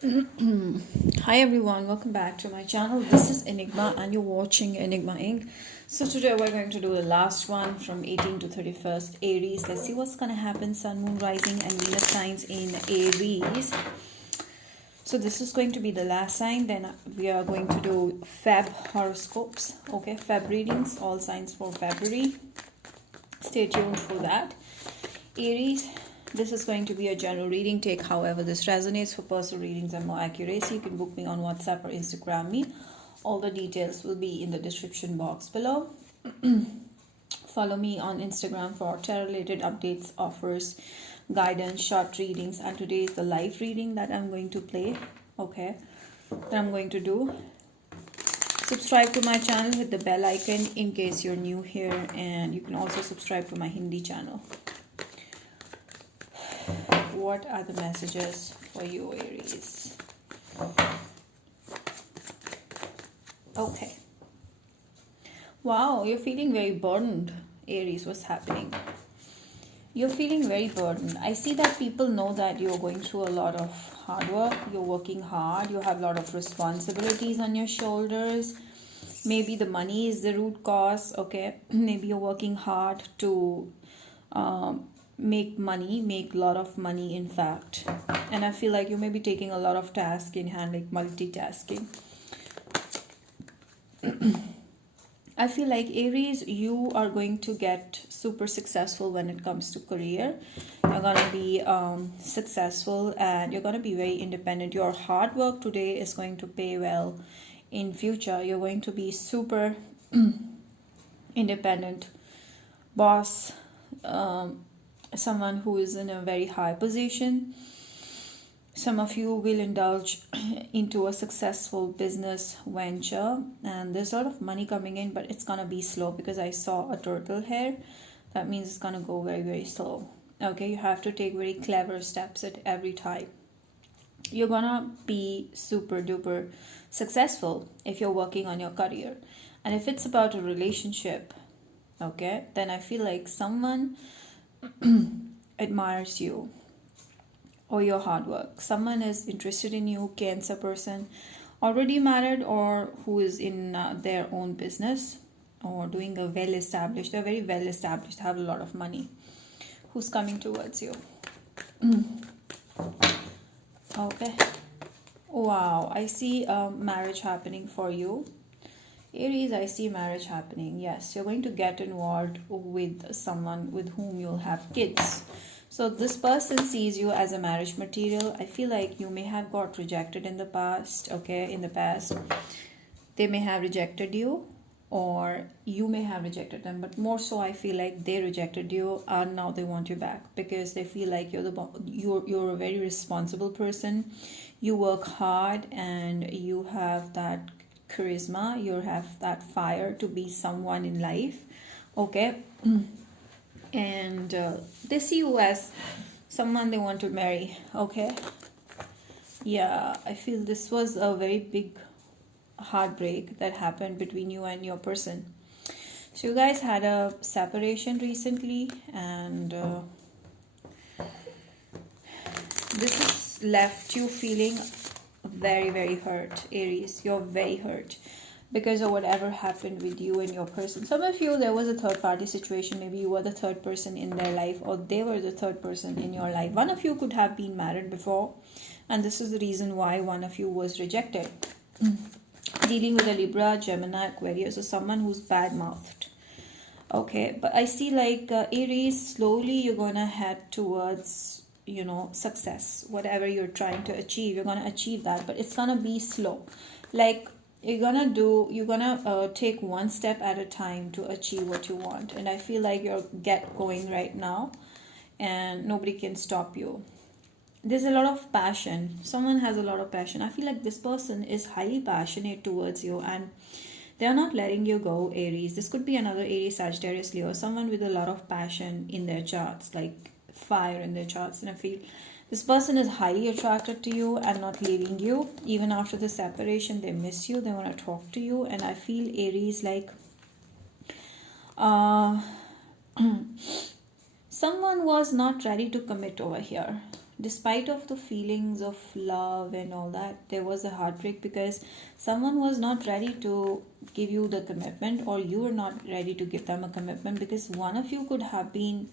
Hi everyone, welcome back to my channel. This is Enigma and you're watching Enigma Inc. So today we're going to do the last one from 18 to 31st Aries. Let's see what's going to happen. Sun, Moon, Rising and Venus signs in Aries. So this is going to be the last sign. Then we are going to do Feb horoscopes. Okay, Feb readings, all signs for February. Stay tuned for that. Aries, this is going to be a general reading. Take however this resonates. For personal readings and more accuracy, you can book me on WhatsApp or Instagram me. All the details will be in the description box below. Follow me on Instagram for tarot related updates, offers, guidance, short readings, and today is the live reading that I'm going to play. Okay, that I'm going to do. Subscribe to my channel with the bell icon in case you're new here, and you can also subscribe to my Hindi channel. What are the messages for you, Aries? Okay. Wow, you're feeling very burdened, Aries. What's happening? You're feeling very burdened. I see that people know that you're going through a lot of hard work. You're working hard. You have a lot of responsibilities on your shoulders. Maybe the money is the root cause. Okay. Maybe you're working hard to make money, make a lot of money, in fact. And I feel like you may be taking a lot of tasks in hand, like multitasking. I feel like Aries, you are going to get super successful when it comes to career. You're going to be successful and you're going to be very independent. Your hard work today is going to pay well in future. You're going to be super independent boss, someone who is in a very high position. Some of you will indulge into a successful business venture and there's a lot of money coming in, but it's gonna be slow because I saw a turtle here. That means it's gonna go very, very slow. Okay, you have to take very clever steps at every time. You're gonna be super duper successful if you're working on your career. And if it's about a relationship, okay, then I feel like someone admires you or your hard work. Someone is interested in you, Cancer person, already married or who is in their own business or doing a well established, they're very well established, have a lot of money, who's coming towards you. Okay. Wow, I see marriage happening for you. Aries, I see marriage happening. Yes, you're going to get involved with someone with whom you'll have kids. So this person sees you as a marriage material. I feel like you may have got rejected in the past. Okay, in the past they may have rejected you or you may have rejected them, but more so I feel like they rejected you and now they want you back because they feel like you're a very responsible person. You work hard and you have that charisma, you have that fire to be someone in life. Okay. And they see you as someone they want to marry. Okay. Yeah, I feel this was a very big heartbreak that happened between you and your person. So you guys had a separation recently and this has left you feeling very, very hurt, Aries. You're very hurt because of whatever happened with you and your person. Some of you, there was a third party situation. Maybe you were the third person in their life or they were the third person in your life. One of you could have been married before and this is the reason why one of you was rejected. Dealing with a Libra, Gemini, Aquarius, or someone who's bad mouthed. Okay, but I see like Aries, slowly you're gonna head towards, you know, success. Whatever you're trying to achieve, you're gonna achieve that, but it's gonna be slow. Like you're gonna take one step at a time to achieve what you want. And I feel like you're going right now and nobody can stop you. There's a lot of passion. Someone has a lot of passion. I feel like this person is highly passionate towards you and they're not letting you go, Aries. This could be another Aries, Sagittarius, Leo, someone with a lot of passion in their charts, like fire in their charts. And I feel this person is highly attracted to you and not leaving you. Even after the separation, they miss you. They want to talk to you. And I feel Aries like someone was not ready to commit over here. despite of the feelings of love and all that, there was a heartbreak because someone was not ready to give you the commitment, or you were not ready to give them a commitment, because one of you could have been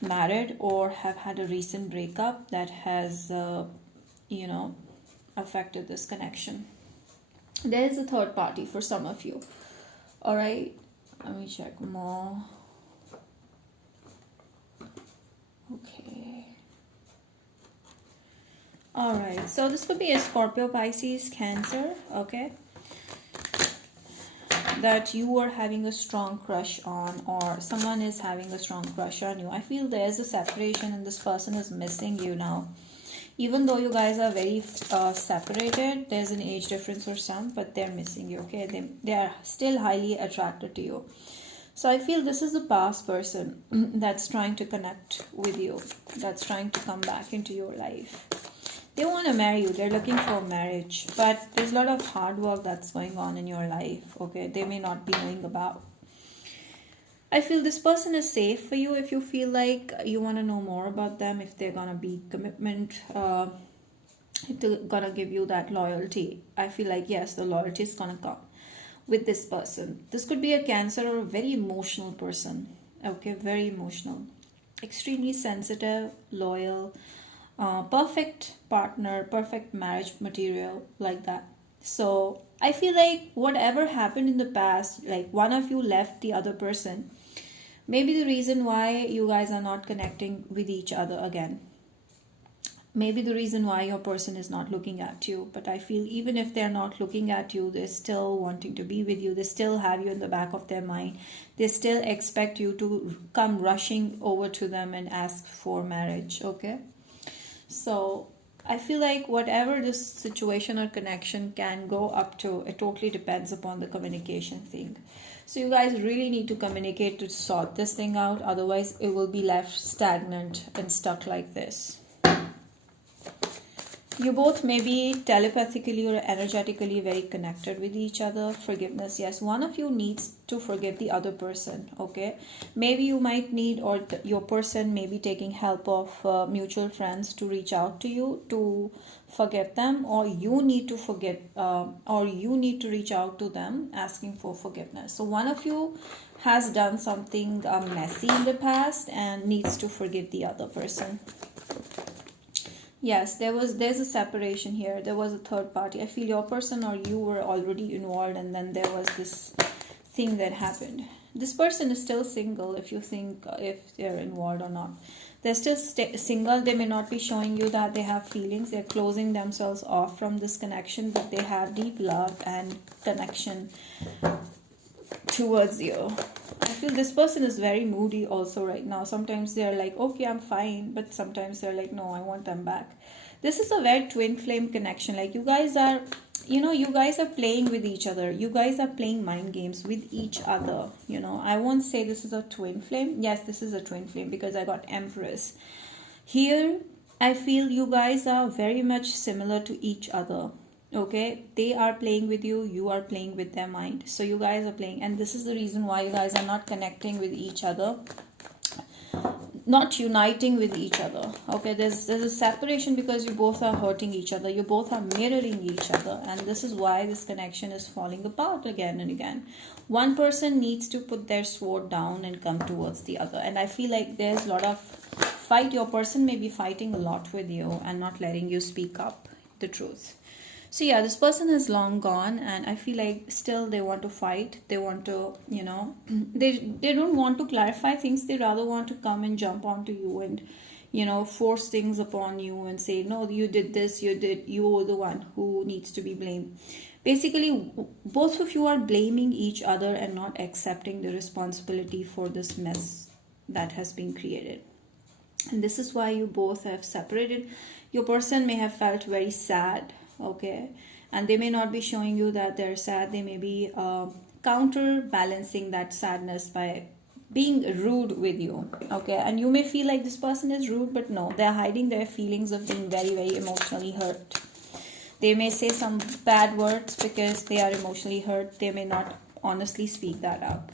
married or have had a recent breakup that has affected this connection. There is a third party for some of you. All right, let me check more. Okay. All right, so this could be a Scorpio, Pisces, Cancer. Okay, that you are having a strong crush on, or someone is having a strong crush on you. I feel there's a separation and this person is missing you now. Even though you guys are very separated, there's an age difference or some, but they're missing you. Okay, they are still highly attracted to you. So I feel this is the past person that's trying to connect with you, that's trying to come back into your life. They want to marry you, they're looking for marriage, but there's a lot of hard work that's going on in your life. Okay, they may not be knowing about. I feel this person is safe for you if you feel like you want to know more about them, if they're gonna be commitment, if they're gonna give you that loyalty. I feel like yes, the loyalty is gonna come with this person. This could be a Cancer or a very emotional person. Okay, very emotional, extremely sensitive, loyal, perfect partner, perfect marriage material, like that. So I feel like whatever happened in the past, like one of you left the other person, maybe the reason why you guys are not connecting with each other again. Maybe the reason why your person is not looking at you. But I feel even if they're not looking at you, they're still wanting to be with you. They still have you in the back of their mind. They still expect you to come rushing over to them and ask for marriage. Okay, so I feel like whatever this situation or connection can go up to, it totally depends upon the communication thing. So you guys really need to communicate to sort this thing out. Otherwise, it will be left stagnant and stuck like this. You both may be telepathically or energetically very connected with each other. Forgiveness, yes. One of you needs to forgive the other person, okay? Maybe you might need, or your person may be taking help of mutual friends to reach out to you to forgive them, or you need to forget, or you need to reach out to them asking for forgiveness. So one of you has done something messy in the past and needs to forgive the other person. Yes, there's a separation here. There was a third party. I feel your person or you were already involved, and then there was this thing that happened. This person is still single if you think if they're involved or not. They're still single. They may not be showing you that they have feelings. They're closing themselves off from this connection, but they have deep love and connection towards you. I feel this person is very moody also right now. Sometimes they're like, okay, I'm fine, but sometimes they're like, no, I want them back. This is a very twin flame connection. Like you guys are playing with each other. You guys are playing mind games with each other. I won't say this is a twin flame. Yes, this is a twin flame because I got Empress here. I feel you guys are very much similar to each other. Okay, they are playing with you, you are playing with their mind. So you guys are playing, and this is the reason why you guys are not connecting with each other, not uniting with each other. Okay, there's a separation because you both are hurting each other, you both are mirroring each other, and this is why this connection is falling apart again and again. One person needs to put their sword down and come towards the other, and I feel like there's a lot of fight. Your person may be fighting a lot with you and not letting you speak up the truth. So yeah, this person is long gone, and I feel like still they want to fight. They want to, they don't want to clarify things. They rather want to come and jump onto you and, force things upon you and say, no, you did this, you are the one who needs to be blamed. Basically, both of you are blaming each other and not accepting the responsibility for this mess that has been created. And this is why you both have separated. Your person may have felt very sad. Okay, and they may not be showing you that they're sad. They may be counterbalancing that sadness by being rude with you. Okay, and you may feel like this person is rude, but no, they're hiding their feelings of being very, very emotionally hurt. They may say some bad words because they are emotionally hurt. They may not honestly speak that up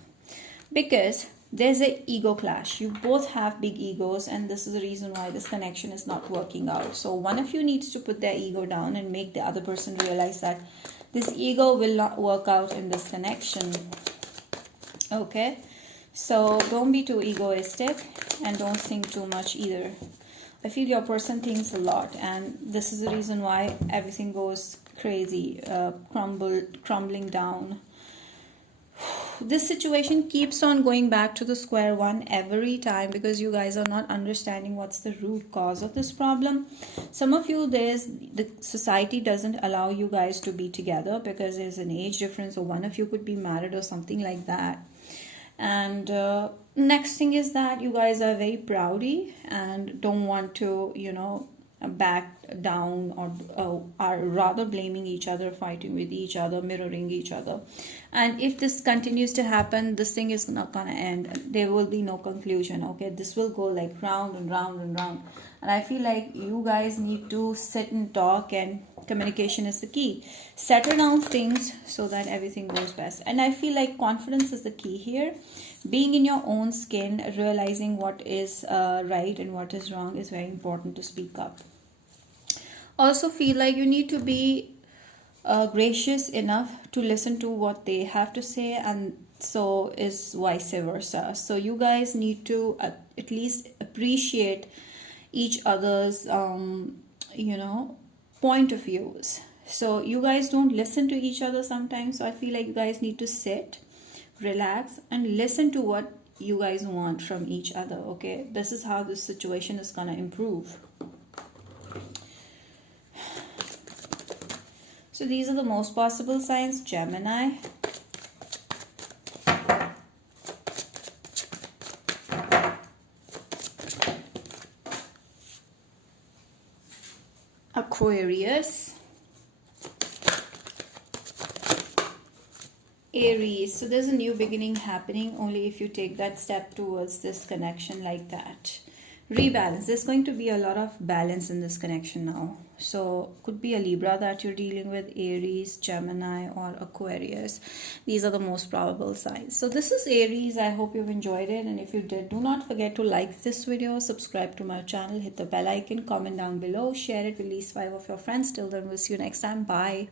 because there's a ego clash. You both have big egos, and this is the reason why this connection is not working out. So one of you needs to put their ego down and make the other person realize that this ego will not work out in this connection. Okay, so don't be too egoistic and don't think too much either. I feel your person thinks a lot, and this is the reason why everything goes crazy, crumbling down. This situation keeps on going back to the square one every time because you guys are not understanding what's the root cause of this problem. Some of you, the society doesn't allow you guys to be together because there's an age difference, or one of you could be married or something like that. And next thing is that you guys are very proudy and don't want to, you know, back down, or are rather blaming each other, fighting with each other, mirroring each other. And if this continues to happen, this thing is not gonna end. There will be no conclusion. Okay, this will go like round and round and round. And I feel like you guys need to sit and talk, and communication is the key. Settle down things so that everything goes best. And I feel like confidence is the key here. Being in your own skin, realizing what is right and what is wrong is very important to speak up. Also feel like you need to be gracious enough to listen to what they have to say, and so is vice versa. So you guys need to at least appreciate each other's you know, point of views. So you guys don't listen to each other sometimes, so I feel like you guys need to sit, relax, and listen to what you guys want from each other. Okay, this is how this situation is gonna improve. So these are the most possible signs, Gemini. Aquarius. Aries. So there's a new beginning happening only if you take that step towards this connection like that. Rebalance. There's going to be a lot of balance in this connection now. So could be a Libra that you're dealing with, Aries, Gemini, or Aquarius. These are the most probable signs. So this is Aries. I hope you've enjoyed it, and if you did, do not forget to like this video, subscribe to my channel, hit the bell icon, comment down below, share it with at least 5 of your friends. Till then, we'll see you next time. Bye.